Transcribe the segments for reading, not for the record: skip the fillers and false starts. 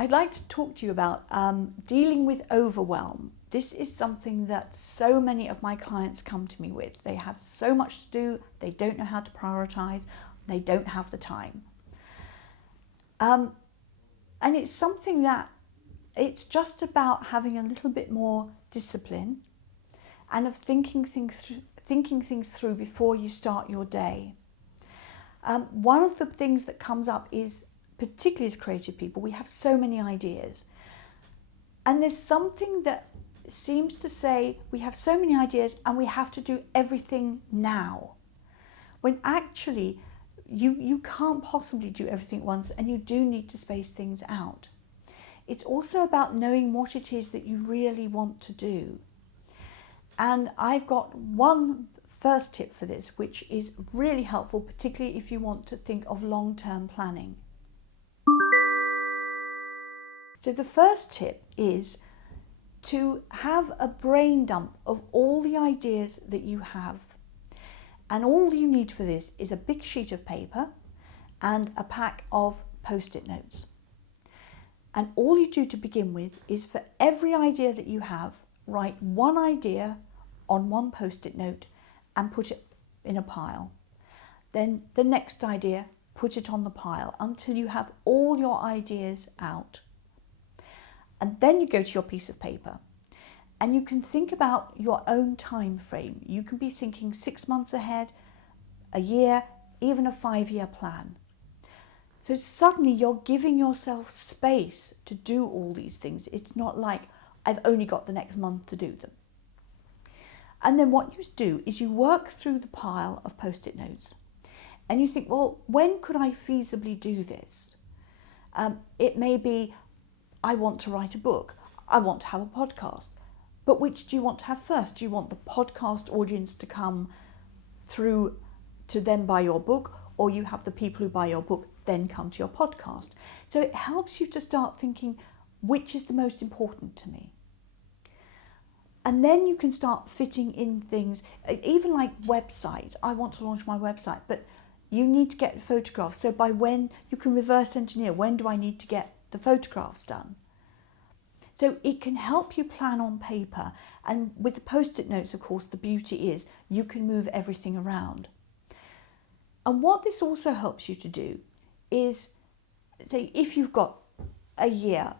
I'd like to talk to you about dealing with overwhelm. This is something that so many of my clients come to me with. They have so much to do, they don't know how to prioritise, they don't have the time. And it's something that it's just about having a little bit more discipline and of thinking things through before you start your day. One of the things that comes up is, particularly as creative people, we have so many ideas. And there's something that seems to say we have so many ideas and we have to do everything now. When actually you can't possibly do everything at once, and you do need to space things out. It's also about knowing what it is that you really want to do. And I've got one first tip for this, which is really helpful, particularly if you want to think of long-term planning. So the first tip is to have a brain dump of all the ideas that you have. And all you need for this is a big sheet of paper and a pack of post-it notes. And all you do to begin with is, for every idea that you have, write one idea on one post-it note and put it in a pile. Then the next idea, put it on the pile until you have all your ideas out. And then you go to your piece of paper and you can think about your own time frame. You can be thinking 6 months ahead, a year, even a 5-year plan. So suddenly you're giving yourself space to do all these things. It's not like I've only got the next month to do them. And then what you do is you work through the pile of post-it notes and you think, well, when could I feasibly do this? It may be, I want to write a book. I want to have a podcast. But which do you want to have first? Do you want the podcast audience to come through to then buy your book, or you have the people who buy your book then come to your podcast? So it helps you to start thinking, which is the most important to me? And then you can start fitting in things, even like websites. I want to launch my website, but you need to get photographs. So by when, you can reverse engineer, when do I need to get the photographs done? So it can help you plan on paper. And with the post-it notes, of course, the beauty is you can move everything around. And what this also helps you to do is, say, if you've got a year,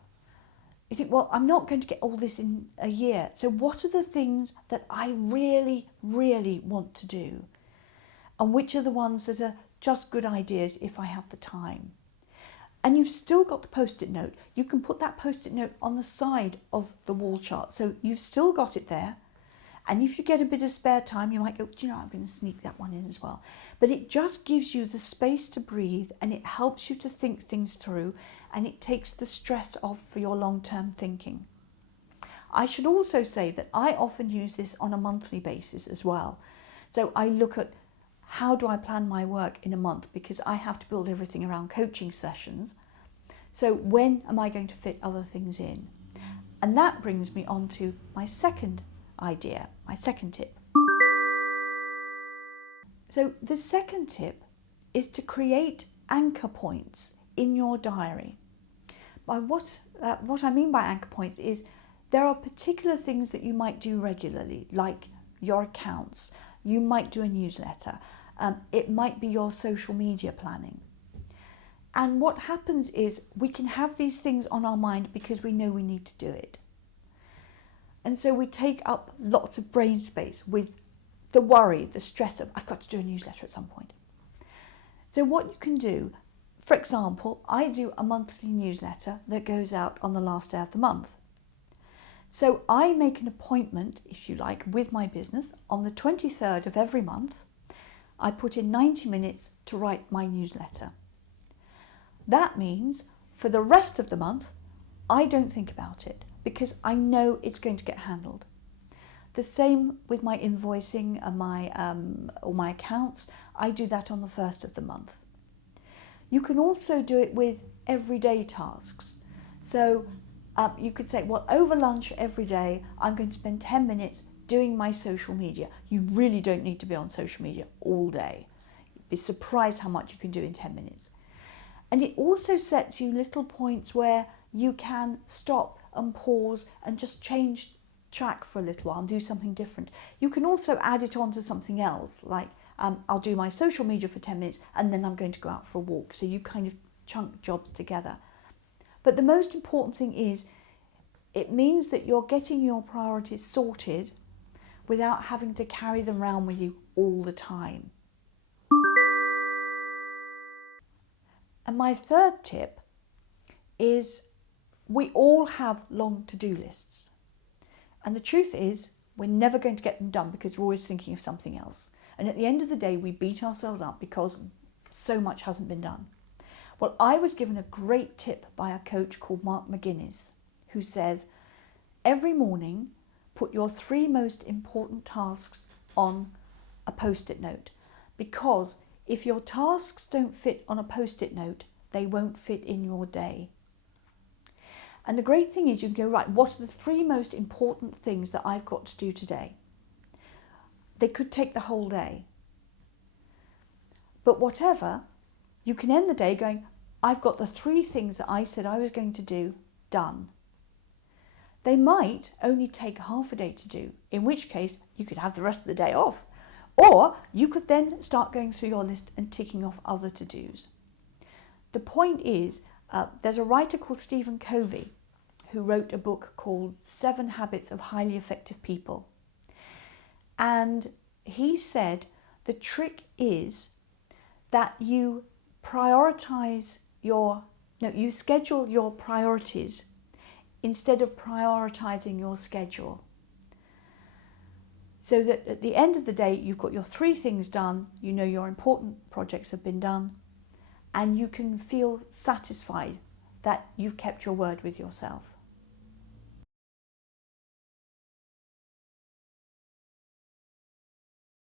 you think, well, I'm not going to get all this in a year. So what are the things that I really, really want to do? And which are the ones that are just good ideas if I have the time? And you've still got the post-it note. You can put that post-it note on the side of the wall chart. So you've still got it there. And if you get a bit of spare time, you might go, do you know, I'm going to sneak that one in as well. But it just gives you the space to breathe, and it helps you to think things through, and it takes the stress off for your long-term thinking. I should also say that I often use this on a monthly basis as well. So I look at, how do I plan my work in a month? Because I have to build everything around coaching sessions. So when am I going to fit other things in? And that brings me on to my second idea, my second tip. So the second tip is to create anchor points in your diary. By what I mean by anchor points is, there are particular things that you might do regularly, like your accounts. You might do a newsletter. It might be your social media planning. And what happens is we can have these things on our mind because we know we need to do it. And so we take up lots of brain space with the worry, the stress of, I've got to do a newsletter at some point. So what you can do, for example, I do a monthly newsletter that goes out on the last day of the month. So I make an appointment, if you like, with my business on the 23rd of every month. I put in 90 minutes to write my newsletter. That means for the rest of the month, I don't think about it because I know it's going to get handled. The same with my invoicing and my accounts. I do that on the first of the month. You can also do it with everyday tasks. So you could say, well, over lunch every day, I'm going to spend 10 minutes doing my social media. You really don't need to be on social media all day. You'd be surprised how much you can do in 10 minutes. And it also sets you little points where you can stop and pause and just change track for a little while and do something different. You can also add it on to something else, like I'll do my social media for 10 minutes and then I'm going to go out for a walk. So you kind of chunk jobs together. But the most important thing is it means that you're getting your priorities sorted without having to carry them around with you all the time. And my third tip is we all have long to-do lists. And the truth is we're never going to get them done because we're always thinking of something else. And at the end of the day, we beat ourselves up because so much hasn't been done. Well, I was given a great tip by a coach called Mark McGuinness, who says, every morning, put your 3 most important tasks on a post-it note, because if your tasks don't fit on a post-it note, they won't fit in your day. And the great thing is you can go, right, what are the 3 most important things that I've got to do today? They could take the whole day. But whatever, you can end the day going, I've got the 3 things that I said I was going to do done. They might only take half a day to do, in which case you could have the rest of the day off. Or you could then start going through your list and ticking off other to-dos. The point is, there's a writer called Stephen Covey who wrote a book called 7 Habits of Highly Effective People. And he said the trick is that you you schedule your priorities instead of prioritizing your schedule. So that at the end of the day, you've got your 3 things done, you know your important projects have been done, and you can feel satisfied that you've kept your word with yourself.